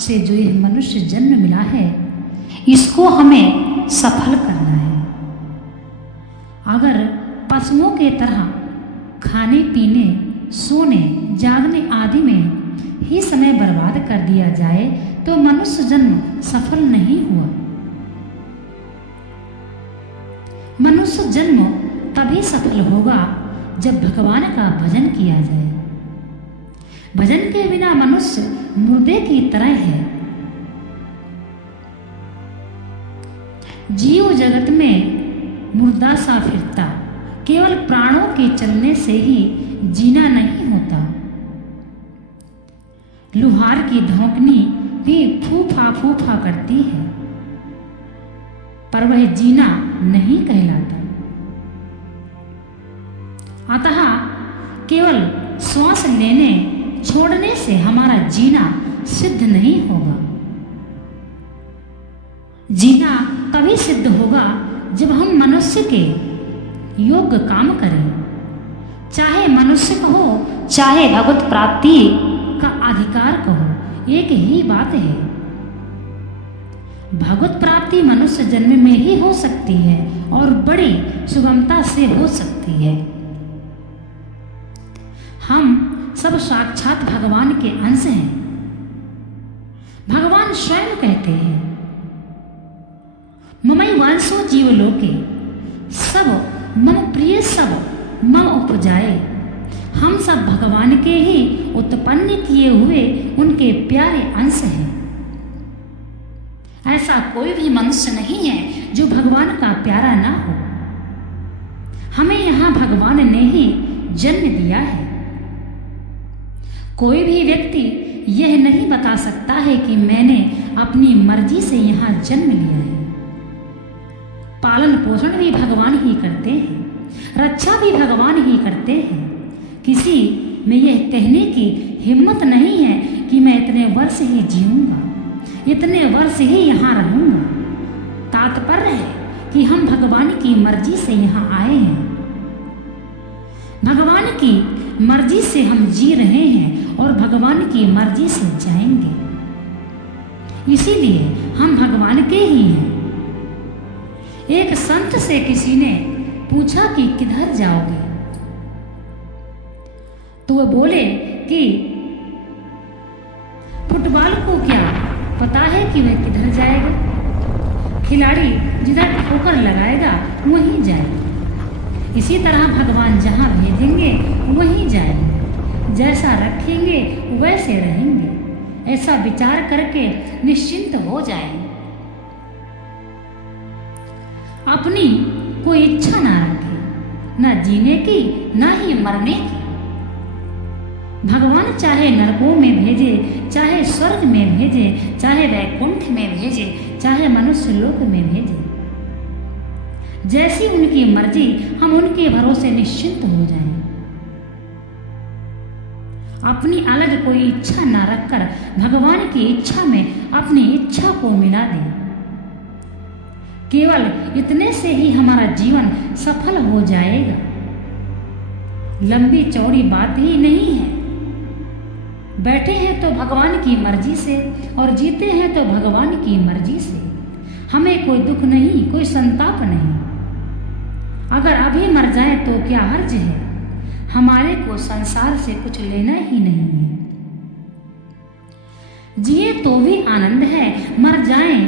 से जो यह मनुष्य जन्म मिला है, इसको हमें सफल करना है। अगर पशुओं के तरह खाने पीने, सोने, जागने आदि में ही समय बर्बाद कर दिया जाए तो मनुष्य जन्म सफल नहीं हुआ। मनुष्य जन्म तभी सफल होगा जब भगवान का भजन किया जाए। भजन के बिना मनुष्य मुर्दे की तरह है। जीव जगत में मुर्दा सा फिरता, केवल प्राणों के चलने से ही जीना नहीं होता। लुहार की धौंकनी भी फूफा फूफा करती है, पर वह जीना नहीं कहलाता। अतः केवल श्वास लेने छोड़ने से हमारा जीना सिद्ध नहीं होगा। जीना तभी सिद्ध होगा जब हम मनुष्य के योग्य काम करें। चाहे मनुष्य कहो, चाहे भगवत प्राप्ति का अधिकार कहो, एक ही बात है। भगवत प्राप्ति मनुष्य जन्म में ही हो सकती है और बड़ी सुगमता से हो सकती है। हम सब साक्षात भगवान के अंश हैं। भगवान स्वयं कहते हैं, ममई वंशो जीवलोके सब मम प्रिय सब मम उपजाए। हम सब भगवान के ही उत्पन्न किए हुए उनके प्यारे अंश हैं। ऐसा कोई भी मनुष्य नहीं है जो भगवान का प्यारा ना हो। हमें यहाँ भगवान ने ही जन्म दिया है। कोई भी व्यक्ति यह नहीं बता सकता है कि मैंने अपनी मर्जी से यहाँ जन्म लिया है। पालन पोषण भी भगवान ही करते हैं, रक्षा भी भगवान ही करते हैं। किसी में यह कहने की हिम्मत नहीं है कि मैं इतने वर्ष ही जीऊंगा, इतने वर्ष ही यहाँ रहूंगा। तात्पर्य है कि हम भगवान की मर्जी से यहाँ आए हैं। भगवान की मर्जी से हम जी रहे हैं और भगवान की मर्जी से जाएंगे। इसीलिए हम भगवान के ही हैं। एक संत से किसी ने पूछा कि किधर जाओगे, तो वह बोले कि फुटबॉल को क्या पता है कि वह किधर जाएगा। खिलाड़ी जिधर ठोकर लगाएगा वहीं जाएगा। इसी तरह भगवान जहां भेजेंगे वहीं जाएंगे, जैसा रखेंगे वैसे रहेंगे। ऐसा विचार करके निश्चिंत हो जाएं। अपनी कोई इच्छा ना रखें, न जीने की न ही मरने की। भगवान चाहे नरकों में भेजे, चाहे स्वर्ग में भेजे, चाहे वैकुंठ में भेजे, चाहे मनुष्य लोक में भेजे, जैसी उनकी मर्जी हम उनके भरोसे निश्चिंत हो जाएं। अपनी अलग कोई इच्छा ना रखकर भगवान की इच्छा में अपनी इच्छा को मिला दें। केवल इतने से ही हमारा जीवन सफल हो जाएगा। लंबी चौड़ी बात ही नहीं है। बैठे हैं तो भगवान की मर्जी से और जीते हैं तो भगवान की मर्जी से। हमें कोई दुख नहीं, कोई संताप नहीं। अगर अभी मर जाए तो क्या हर्ज है। हमारे को संसार से कुछ लेना ही नहीं है। जिए तो भी आनंद है, मर जाए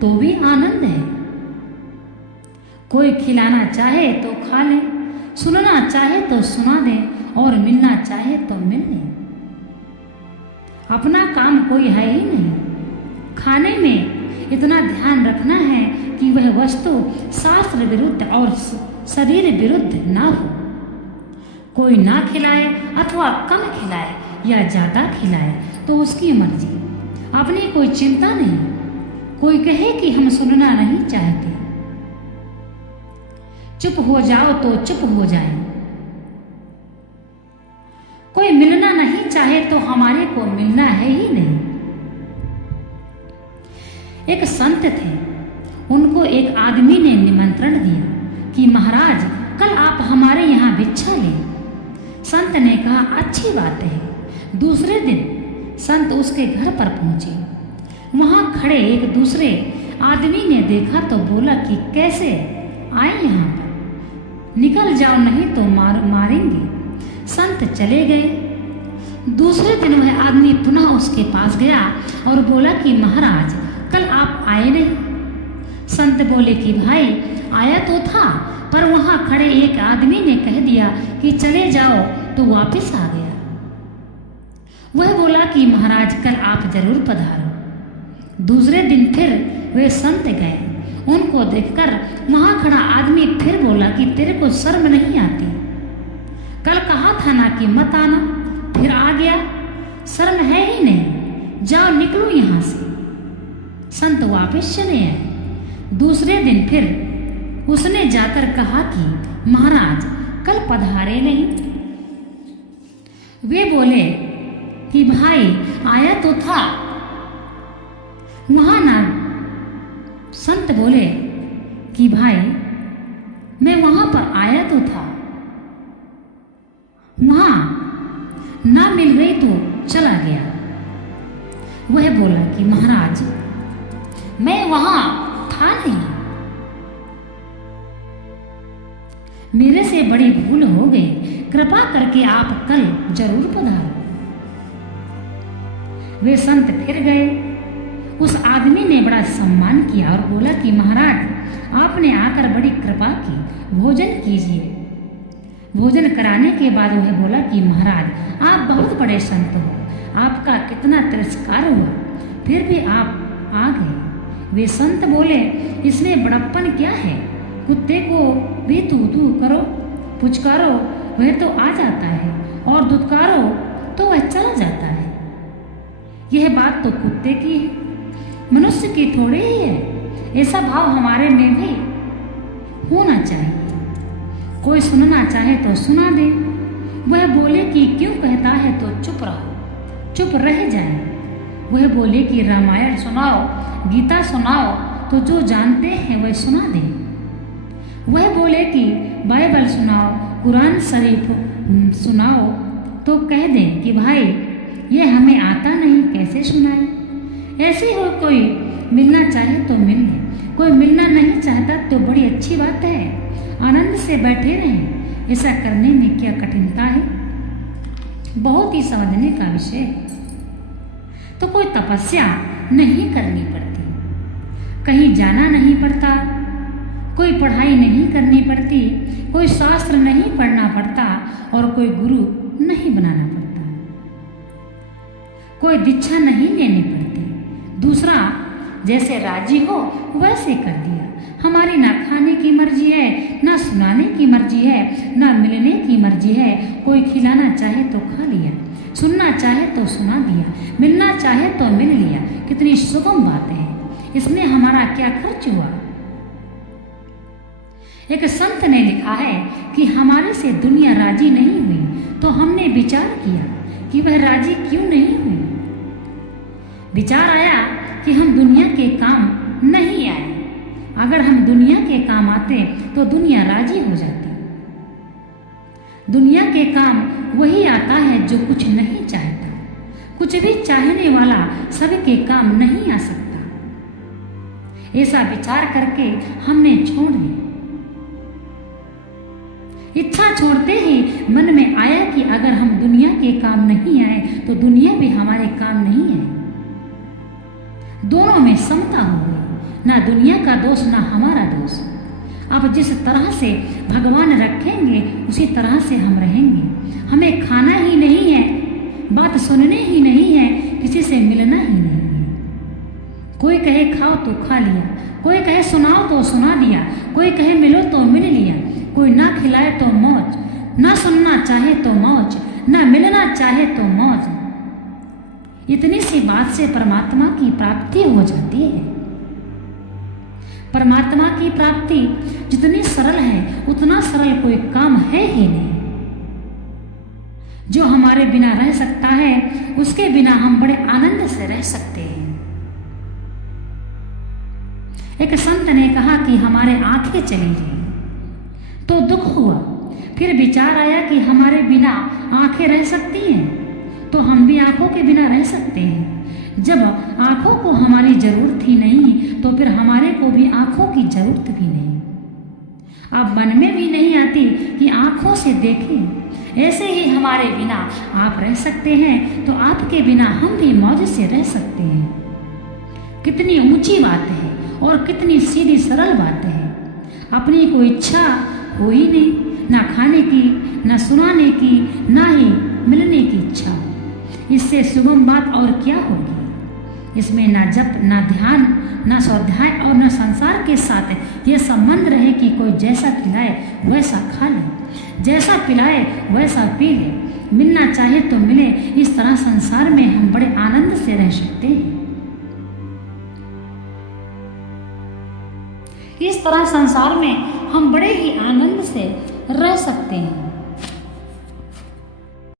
तो भी आनंद है। कोई खिलाना चाहे तो खा ले, सुनना चाहे तो सुना दे और मिलना चाहे तो मिल ले। अपना काम कोई है ही नहीं। खाने में इतना ध्यान रखना है कि वह वस्तु शास्त्र विरुद्ध और शरीर विरुद्ध ना हो। कोई ना खिलाए अथवा कम खिलाए या ज्यादा खिलाए तो उसकी मर्जी, अपनी कोई चिंता नहीं। कोई कहे कि हम सुनना नहीं चाहते, चुप हो जाओ तो चुप हो जाए। कोई मिलना नहीं चाहे तो हमारे को मिलना है ही नहीं। एक संत थे, उनको एक आदमी ने निमंत्रण दिया कि महाराज कल आप हमारे यहाँ भिक्षा लें। संत ने कहा अच्छी बात है। दूसरे दिन संत उसके घर पर पहुंचे। वहां खड़े एक दूसरे आदमी ने देखा तो बोला कि कैसे आए यहाँ पर, निकल जाओ नहीं तो मारेंगे। संत चले गए। दूसरे दिन वह आदमी पुनः उसके पास गया और बोला कि महाराज कल आप आए नहीं। संत बोले कि भाई आया तो था, पर वहां खड़े एक आदमी ने कह दिया कि चले जाओ तो वापस आ गया। वह बोला कि महाराज कल आप जरूर पधारो। दूसरे दिन फिर वे संत गए। उनको देखकर वहां खड़ा आदमी फिर बोला कि तेरे को शर्म नहीं आती? कल कहा था ना कि मत आना, फिर आ गया, शर्म है ही नहीं, जाओ निकलो यहां से। संत वापस चले आए। दूसरे दिन फिर उसने जाकर कहा कि महाराज कल पधारे नहीं। वे बोले कि भाई आया तो था, वहां ना। संत बोले कि भाई मैं वहां पर आया तो था, वहां ना मिल गई तो चला गया। वह बोला कि महाराज मैं वहां था नहीं, मेरे से बड़ी भूल हो गई, कृपा करके आप कल जरूर पधारो। वे संत फिर गए। उस आदमी ने बड़ा सम्मान किया और बोला कि महाराज आपने आकर बड़ी कृपा की, भोजन कीजिए। भोजन कराने के बाद वह बोला कि महाराज आप बहुत बड़े संत हो, आपका कितना तिरस्कार हुआ, फिर भी आप आ गए। वे संत बोले इसमें बड़प्पन क्या है, कुत्ते को भी तू तू करो, पुचकारो वह तो आ जाता है, और दुत्कारो तो वह चला जाता है। यह बात तो कुत्ते की है, मनुष्य की थोड़ी ही है। ऐसा भाव हमारे में भी होना चाहिए। कोई सुनना चाहे तो सुना दे। वह बोले कि क्यों कहता है तो चुप रहो, चुप रह जाए। वह बोले कि रामायण सुनाओ, गीता सुनाओ, तो जो जानते हैं वह सुना दे। वह बोले कि बाइबल सुनाओ, कुरान शरीफ सुनाओ, तो कह दें कि भाई ये हमें आता नहीं, कैसे सुनाए। ऐसे हो कोई मिलना चाहे तो मिल ले, कोई मिलना नहीं चाहता तो बड़ी अच्छी बात है, आनंद से बैठे रहें। ऐसा करने में क्या कठिनता है, बहुत ही समझने का विषय है। तो कोई तपस्या नहीं करनी पड़ती, कहीं जाना नहीं पड़ता, कोई पढ़ाई नहीं करनी पड़ती, कोई शास्त्र नहीं पढ़ना पड़ता और कोई गुरु नहीं बनाना पड़ता, कोई दीक्षा नहीं लेनी पड़ती। दूसरा जैसे राजी हो वैसे कर दिया। हमारी ना खाने की मर्जी है, ना सुनाने की मर्जी है, ना मिलने की मर्जी है। कोई खिलाना चाहे तो खा लिया, सुनना चाहे तो सुना दिया, मिलना चाहे तो मिल लिया। कितनी सुगम बात है, इसमें हमारा क्या खर्च हुआ। एक संत ने लिखा है कि हमारे से दुनिया राजी नहीं हुई तो हमने विचार किया कि वह राजी क्यों नहीं हुई। विचार आया कि हम दुनिया के काम नहीं आए, अगर हम दुनिया के काम आते तो दुनिया राजी हो जाती। दुनिया के काम वही आता है जो कुछ नहीं चाहता, कुछ भी चाहने वाला सबके काम नहीं आ सकता। ऐसा विचार करके हमने छोड़ दी। इच्छा छोड़ते ही मन में आया कि अगर हम दुनिया के काम नहीं आए तो दुनिया भी हमारे काम नहीं है। दोनों में समता हो गई, ना दुनिया का दोष ना हमारा दोष। अब जिस तरह से भगवान रखेंगे उसी तरह से हम रहेंगे। हमें खाना ही नहीं है, बात सुनने ही नहीं है, किसी से मिलना ही नहीं है। कोई कहे खाओ तो खा लिया, कोई कहे सुनाओ तो सुना दिया, कोई कहे मिलो तो मिल लिया, कोई ना खिलाए तो मौज, ना सुनना चाहे तो मौज, ना मिलना चाहे तो मौज। इतनी सी बात से परमात्मा की प्राप्ति हो जाती है। परमात्मा की प्राप्ति जितनी सरल है उतना सरल कोई काम है ही नहीं। जो हमारे बिना रह सकता है उसके बिना हम बड़े आनंद से रह सकते हैं। एक संत ने कहा कि हमारे आंखें चली गई तो दुख हुआ, फिर विचार आया कि हमारे बिना आंखें रह सकती हैं, तो हम भी आंखों के बिना रह सकते हैं। जब आंखों को हमारी जरूरत ही नहीं तो फिर हमारे को भी आंखों की जरूरत भी नहीं। अब मन में भी नहीं आती कि आंखों से देखें। ऐसे ही हमारे बिना आप रह सकते हैं तो आपके बिना हम भी मौज से रह सकते हैं। कितनी ऊंची बात है और कितनी सीधी सरल बात है। अपनी कोई इच्छा हो ही नहीं, ना खाने की, ना सुनाने की, ना ही मिलने की इच्छा। इससे सुगम बात और क्या होगी। इसमें ना जप, ना ध्यान, ना स्वाध्याय और न संसार के साथ यह संबंध रहे कि कोई जैसा खिलाए वैसा खा ले, जैसा पिलाए वैसा पी ले, मिलना चाहे तो मिले। इस तरह संसार में हम बड़े आनंद से रह सकते हैं। इस तरह संसार में हम बड़े ही आनंद से रह सकते हैं।